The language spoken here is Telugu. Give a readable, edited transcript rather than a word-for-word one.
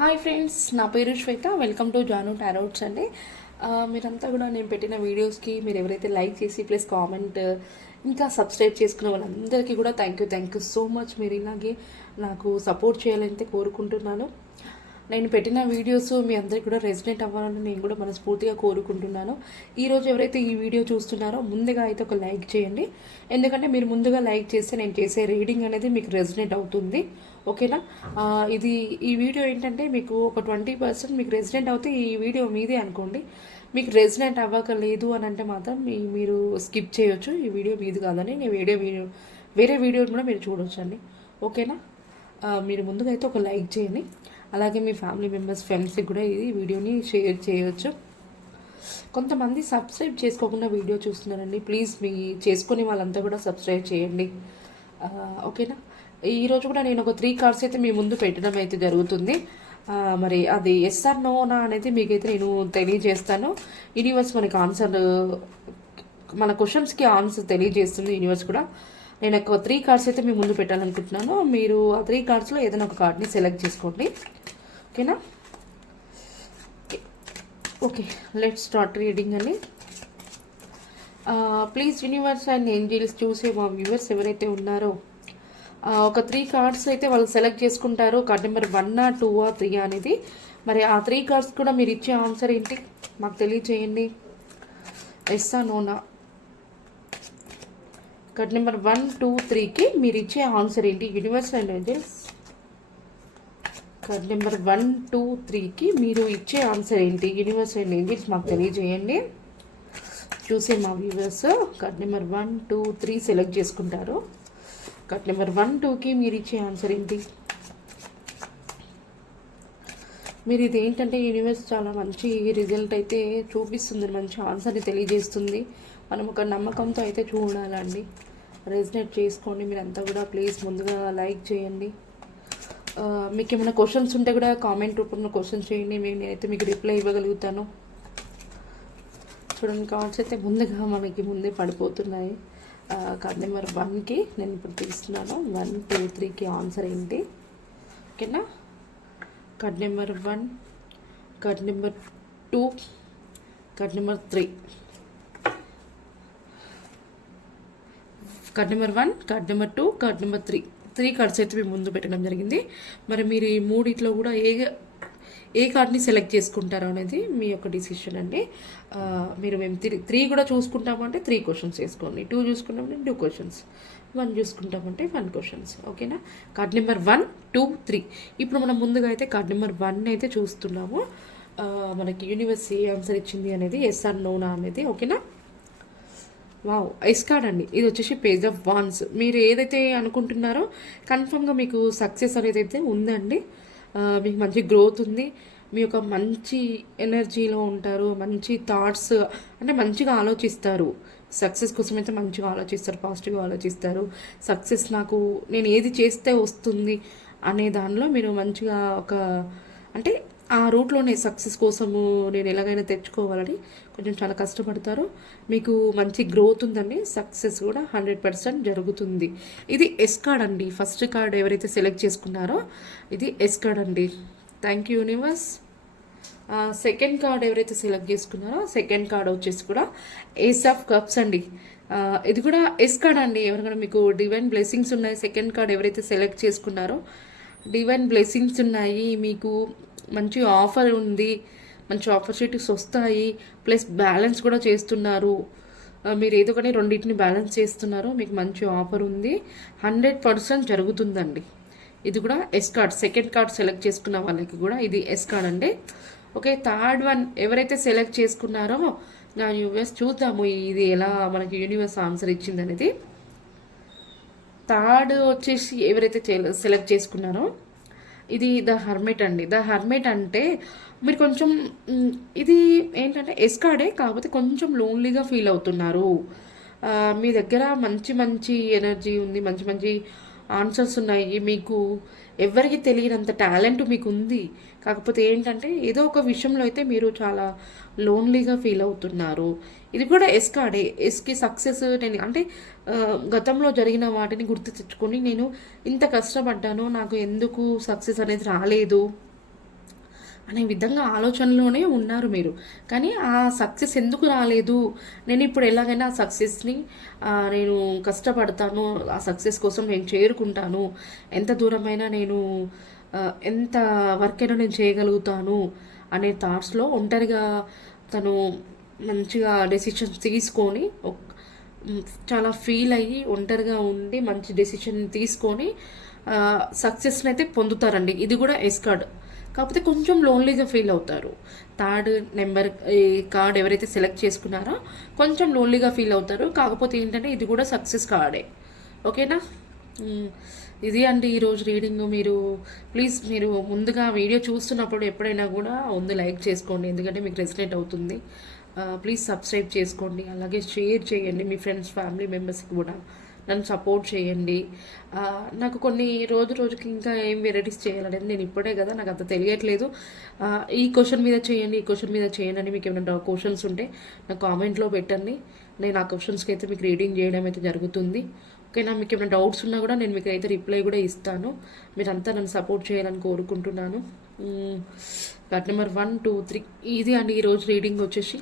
హాయ్ ఫ్రెండ్స్, నా పేరు శ్వేత. వెల్కమ్ టు జాను టారోట్స్ అండి. మీరంతా కూడా నేను పెట్టిన వీడియోస్కి మీరు ఎవరైతే లైక్ చేసి ప్లస్ కామెంట్ ఇంకా సబ్స్క్రైబ్ చేసుకున్న వాళ్ళందరికీ కూడా థ్యాంక్ యూ సో మచ్. మీరు ఇలాగే నాకు సపోర్ట్ చేయాలంటే కోరుకుంటున్నాను. నేను పెట్టిన వీడియోస్ మీ అందరికీ కూడా రెసినేట్ అవ్వాలని నేను కూడా మనస్ఫూర్తిగా కోరుకుంటున్నాను. ఈరోజు ఎవరైతే ఈ వీడియో చూస్తున్నారో ముందుగా అయితే ఒక లైక్ చేయండి. ఎందుకంటే మీరు ముందుగా లైక్ చేస్తే నేను చేసే రీడింగ్ అనేది మీకు రెసినేట్ అవుతుంది. ఓకేనా? ఈ వీడియో ఏంటంటే మీకు ఒక 20% మీకు రెసిడెంట్ అవుతే ఈ వీడియో మీదే అనుకోండి. మీకు రెసిడెంట్ అవ్వకలేదు అని అంటే మాత్రం మీరు స్కిప్ చేయొచ్చు. ఈ వీడియో మీది కాదని నేను వేరే వీడియో కూడా మీరు చూడొచ్చు అండి. ఓకేనా? మీరు ముందుగా అయితే ఒక లైక్ చేయండి. అలాగే మీ ఫ్యామిలీ మెంబర్స్ ఫ్రెండ్స్కి కూడా ఈ వీడియోని షేర్ చేయొచ్చు. కొంతమంది సబ్స్క్రైబ్ చేసుకోకుండా వీడియో చూస్తున్నారండి. ప్లీజ్ చేసుకునే వాళ్ళంతా కూడా సబ్స్క్రైబ్ చేయండి. ఓకేనా? ఈరోజు కూడా నేను ఒక 3 కార్డ్స్ అయితే మీ ముందు పెట్టడం అయితే జరుగుతుంది. మరి అది ఎస్ ఆర్ నోనా అనేది మీకైతే నేను తెలియజేస్తాను. యూనివర్స్ మనకి ఆన్సర్, మన క్వశ్చన్స్కి ఆన్సర్ తెలియజేస్తుంది యూనివర్స్ కూడా. నేను ఒక 3 కార్డ్స్ అయితే మీ ముందు పెట్టాలనుకుంటున్నాను. మీరు ఆ 3 కార్డ్స్లో ఏదైనా ఒక కార్డ్ని సెలెక్ట్ చేసుకోండి. ఓకేనా? ఓకే, లెట్స్ స్టార్ట్ రీడింగ్ అండి. ప్లీజ్ యూనివర్స్ అండ్ ఏంజెల్స్ చూసే మా వ్యూవర్స్ ఎవరైతే ఉన్నారో ఒక 3 కార్డ్స్ అయితే వాళ్ళు సెలెక్ట్ చేసుకుంటారు. కార్డ్ నెంబర్ 1, 2, 3 అనేది. మరి ఆ 3 కార్డ్స్ కూడా మీరు ఇచ్చే ఆన్సర్ ఏంటి మాకు తెలియచేయండి. ఎస్సా నోనా? కార్డ్ నెంబర్ 1, 2, 3కి మీరు ఇచ్చే ఆన్సర్ ఏంటి? Universe and angels card number 1, 2, 3కి మీరు ఇచ్చే ఆన్సర్ ఏంటి? యూనివర్స్ అండ్ ఏంజెల్స్ మాకు తెలియజేయండి. చూసే మా వ్యూవర్స్ కార్డ్ నెంబర్ 1, 2, 3 సెలెక్ట్ చేసుకుంటారు. కార్డ్ నెంబర్ 1, 2కి మీరు ఇచ్చే ఆన్సర్ ఏంటి? మీరు ఇది ఏంటంటే యూనివర్స్ చాలా మంచి రిజల్ట్ అయితే చూపిస్తుంది, మంచి ఆన్సర్ని తెలియజేస్తుంది. మనం ఒక నమ్మకంతో అయితే చూడాలండి. రెసినేట్ చేసుకోండి మీరంతా కూడా. ప్లీజ్ ముందుగా లైక్ చేయండి. మీకు ఏమైనా క్వశ్చన్స్ ఉంటే కూడా కామెంట్ రూపంలో క్వశ్చన్స్ చేయండి. నేనైతే మీకు రిప్లై ఇవ్వగలుగుతాను. చూడండి, కార్డ్స్ అయితే ముందే పడిపోతున్నాయి. కార్డ్ నెంబర్ 1కి నేను ఇప్పుడు తీస్తున్నాను. 1, 2, 3కి ఆన్సర్ ఏంటి? ఓకేనా? Card number 1, card number 2, card number 3. Card number 1, card number 2, card number 3 cards అయితే మేము ముందు పెట్టడం జరిగింది. మరి మీరు ఈ మూడిట్లో కూడా ఏ కార్డ్ని సెలెక్ట్ చేసుకుంటారో అనేది మీ యొక్క డిసిషన్ అండి. మేము 3 కూడా చూసుకుంటామంటే 3 క్వశ్చన్స్ వేసుకోండి. 2 చూసుకుంటామంటే 2 క్వశ్చన్స్, 1 చూసుకుంటామంటే 1 క్వశ్చన్స్. ఓకేనా? Card number 1, 2, 3. ఇప్పుడు మనం ముందుగా అయితే కార్డ్ నెంబర్ 1 అయితే చూస్తున్నాము. మనకి యూనివర్స్ ఏ ఆన్సర్ ఇచ్చింది అనేది, ఎస్ ఆర్ నోనా అనేది. ఓకేనా? వావ్, ఐస్ కార్డ్ అండి. ఇది వచ్చేసి పేజ్ ఆఫ్ వాన్స్. మీరు ఏదైతే అనుకుంటున్నారో కన్ఫర్మ్గా మీకు సక్సెస్ అనేది అయితే ఉందండి. మీకు మంచి గ్రోత్ ఉంది. మీ యొక్క మంచి ఎనర్జీలో ఉంటారు. మంచి థాట్స్ అంటే మంచిగా ఆలోచిస్తారు. సక్సెస్ కోసం అయితే మంచిగా ఆలోచిస్తారు, పాజిటివ్గా ఆలోచిస్తారు. సక్సెస్ నేను ఏది చేస్తే వస్తుంది అనే దానిలో మీరు మంచిగా అంటే ఆ రూట్లోనే సక్సెస్ కోసము నేను ఎలాగైనా తెచ్చుకోవాలని కొంచెం చాలా కష్టపడతారు. మీకు మంచి గ్రోత్ ఉందండి. సక్సెస్ కూడా 100% జరుగుతుంది. ఇది ఎస్ కార్డ్ అండి. ఫస్ట్ కార్డ్ ఎవరైతే సెలెక్ట్ చేసుకున్నారో ఇది ఎస్ కార్డ్ అండి. Thank you universe. Second card ఎవరైతే సెలెక్ట్ చేసుకున్నారో సెకండ్ కార్డ్ వచ్చేసి కూడా ఏస్ ఆఫ్ కప్స్ అండి. ఇది కూడా ఎస్ కార్డ్ అండి. ఎవరికైనా మీకు డివైన్ బ్లెస్సింగ్స్ ఉన్నాయి. సెకండ్ కార్డ్ ఎవరైతే సెలెక్ట్ చేసుకున్నారో డివైన్ బ్లెస్సింగ్స్ ఉన్నాయి. మీకు మంచి ఆఫర్ ఉంది, మంచి ఆపర్చునిటీస్ వస్తాయి. ప్లస్ బ్యాలెన్స్ కూడా చేస్తున్నారు. మీరు ఏదో కానీ రెండింటిని బ్యాలెన్స్ చేస్తున్నారు. మీకు మంచి ఆఫర్ ఉంది. 100% జరుగుతుందండి. ఇది కూడా yes card. Second card select చేసుకున్న వాళ్ళకి కూడా ఇది ఎస్ కార్డ్ అండి. ఓకే, థర్డ్ వన్ ఎవరైతే సెలెక్ట్ చేసుకున్నారో నా యూనివర్స్ చూద్దాము ఇది ఎలా మనకి యూనివర్స్ ఆన్సర్ ఇచ్చింది అనేది. థర్డ్ వచ్చేసి ఎవరైతే సెలెక్ట్ చేసుకున్నారో ఇది ద హర్మిట్ అండి. ద హర్మిట్ అంటే మీరు కొంచెం ఇది ఏంటంటే ఎస్ కార్డే, కాకపోతే కొంచెం లోన్లీగా ఫీల్ అవుతున్నారు. మీ దగ్గర మంచి ఎనర్జీ ఉంది, మంచి ఆన్సర్స్ ఉన్నాయి. మీకు ఎవరికి తెలియనంత టాలెంట్ మీకు ఉంది. కాకపోతే ఏంటంటే ఏదో ఒక విషయంలో అయితే మీరు చాలా లోన్లీగా ఫీల్ అవుతున్నారు. ఇది కూడా ఎస్ కార్డే. ఎస్కి సక్సెస్ నేను అంటే గతంలో జరిగిన వాటిని గుర్తు తెచ్చుకొని నేను ఇంత కష్టపడ్డాను, నాకు ఎందుకు సక్సెస్ అనేది రాలేదు అనే విధంగా ఆలోచనలోనే ఉన్నారు మీరు. కానీ ఆ సక్సెస్ ఎందుకు రాలేదు? నేను ఇప్పుడు ఎలాగైనా ఆ సక్సెస్‌ని నేను కష్టపడతాను. ఆ సక్సెస్ కోసం నేను చేరుకుంటాను. ఎంత దూరమైనా నేను ఎంత వర్కైనా నేను చేయగలుగుతాను అనే థాట్స్‌లో ఒంటరిగా తను మంచిగా డెసిషన్స్ తీసుకొని చాలా ఫీల్ అయ్యి ఒంటరిగా ఉండి మంచి డెసిషన్ తీసుకొని సక్సెస్‌ని అయితే పొందుతారండి. ఇది కూడా ఎస్ కార్డ్. కాకపోతే కొంచెం లోన్లీగా ఫీల్ అవుతారు. థర్డ్ నెంబర్ ఈ కార్డ్ ఎవరైతే సెలెక్ట్ చేసుకున్నారో కొంచెం లోన్లీగా ఫీల్ అవుతారు. కాకపోతే ఏంటంటే ఇది కూడా సక్సెస్ కార్డే. ఓకేనా? ఇది అండి ఈరోజు రీడింగ్. మీరు ప్లీజ్ మీరు ముందుగా వీడియో చూస్తున్నప్పుడు ఎప్పుడైనా కూడా ముందు లైక్ చేసుకోండి, ఎందుకంటే మీకు రెసినేట్ అవుతుంది. ప్లీజ్ సబ్స్క్రైబ్ చేసుకోండి, అలాగే షేర్ చేయండి మీ ఫ్రెండ్స్ ఫ్యామిలీ మెంబర్స్కి కూడా. నన్ను సపోర్ట్ చేయండి. నాకు కొన్ని రోజుకి ఇంకా ఏం వెరైటీస్ చేయాలనేది నేను ఇప్పుడే కదా నాకు అంత తెలియట్లేదు. ఈ క్వశ్చన్ మీద చేయండి, ఈ క్వశ్చన్ మీద చేయండి అని మీకు ఏమైనా క్వశ్చన్స్ ఉంటే నాకు కామెంట్లో పెట్టండి. నేను ఆ క్వశ్చన్స్కి అయితే మీకు రీడింగ్ చేయడం అయితే జరుగుతుంది. ఓకేనా? మీకు ఏమైనా డౌట్స్ ఉన్నా కూడా నేను మీకు అయితే రిప్లై కూడా ఇస్తాను. మీరంతా నన్ను సపోర్ట్ చేయాలని కోరుకుంటున్నాను. కార్డ్ నెంబర్ 1, 2, 3 ఇది అండి ఈరోజు రీడింగ్ వచ్చేసి.